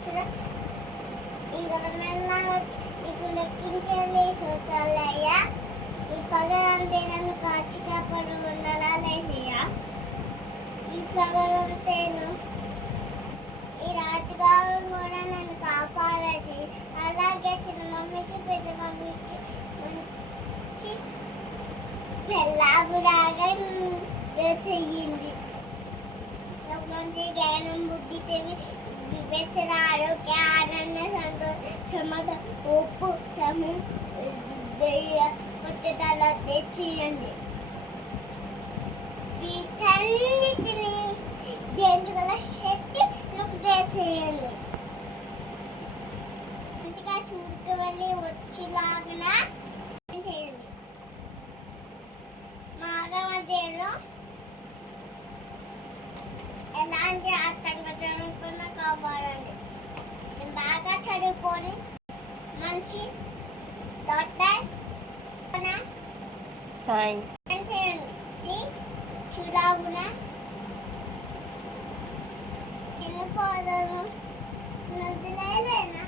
అసలు ఈ గవర్నమెంట్ నీకు లెక్కించాలి సోతాలయ్యా ఈ పగలంటే నన్ను కాచి కాపాడు ఉండాలా లేసయ్యా ఈ పగలంటేను ఈ రాత్రికాలం కూడా నన్ను కాపాడాలి. అలాగే చిన్న మమ్మీకి పెద్ద మమ్మీకి మంచి పెళ్ళాబులాగా చెయ్యింది. మంచి జ్ఞానం బుద్ధి తెలివి వివేచన ఆరోగ్య ఆనంద సంతోషమత ఉప్పు సమయం పట్టుదల తెచ్చియండి. వీటన్నిటిని జయించగల శక్తి నాకు తెచ్చేయండి. మంచిగా చూడుకు వెళ్ళి వచ్చేలాగిన చేయండి. మార్గ మధ్యలో ఎలాంటి ఆటంకం జరగకుండా కాపాడండి. నేను బాగా చదువుకొని మంచి డాక్టర్ చేయండి. చూడాగున నేను పోదను నదిలేనా